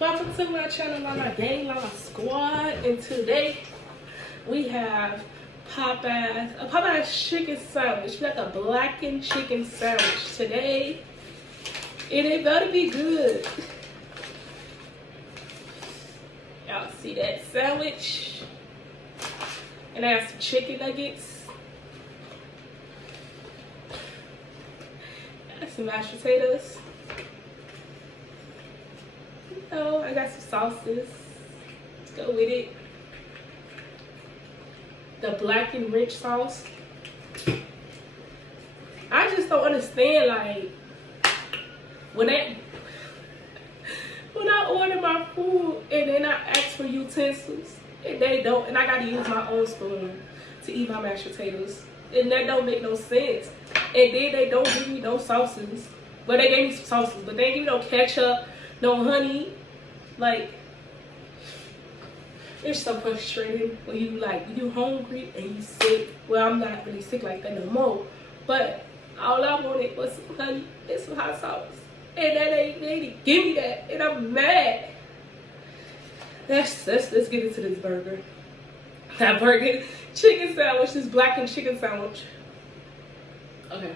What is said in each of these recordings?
Welcome to my channel, my gang, my squad, and today we have Popeyes, a Popeyes chicken sandwich, like a blackened chicken sandwich. Today, it better be good. Y'all see that sandwich? And I got some chicken nuggets. I got some mashed potatoes. Oh, I got some sauces. Let's go with it. The blackened rich sauce. I just don't understand, like, when I order my food and then I ask for utensils and they don't, and I gotta use my own spoon to eat my mashed potatoes, and that don't make no sense. And then they don't give me no sauces. Well, they gave me some sauces, but they didn't give me no ketchup, no honey. Like, it's so frustrating when you hungry and you sick. Well, I'm not really sick like that no more, but all I wanted was some honey and some hot sauce, and they didn't give me that, and I'm mad. Let's get into this burger. That burger, chicken sandwich, this blackened chicken sandwich. Okay.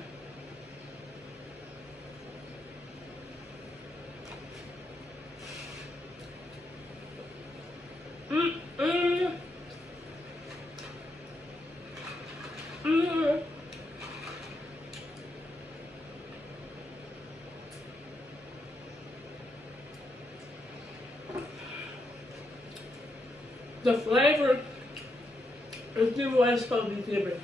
The flavor is giving what it's supposed to be giving.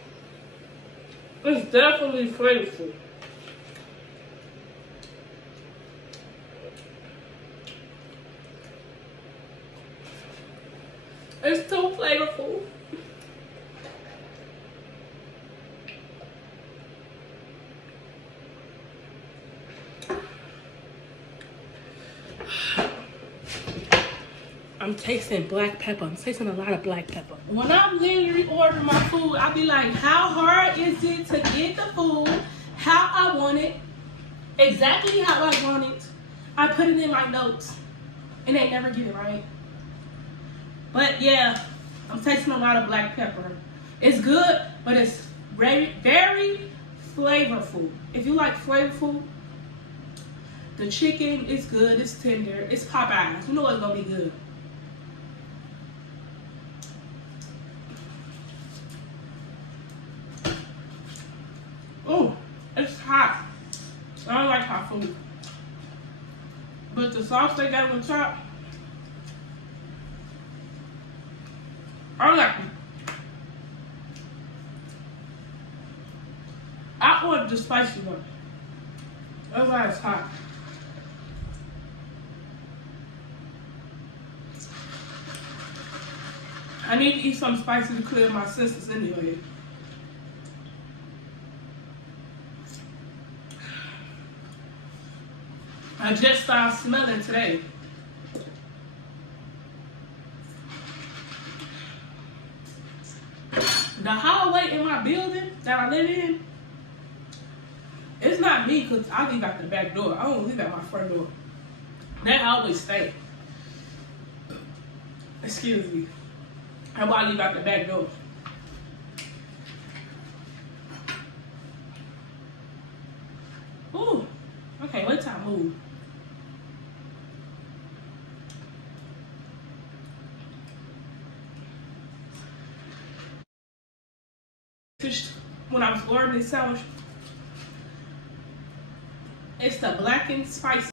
It's definitely flavorful. It's too flavorful. I'm tasting black pepper. I'm tasting a lot of black pepper. When I'm literally ordering my food, I be like, how hard is it to get the food how I want it, exactly how I want it? I put it in my notes, and they never get it right. But yeah, I'm tasting a lot of black pepper. It's good, but it's very, very flavorful. If you like flavorful, the chicken is good, it's tender, it's Popeyes. You know it's gonna be good. Oh, it's hot. I don't like hot food. But the sauce they got on top, I like it. I ordered the spicy one. That's why it's hot. I need to eat something spicy to clear my senses anyway. I just started smelling today. The hallway in my building that I live in, it's not me because I leave out the back door. I don't leave out my front door. That always stay. Excuse me. How about I leave out the back door? Ooh. Okay, wait till I move. When I was ordering this sandwich, it's the blackened spicy.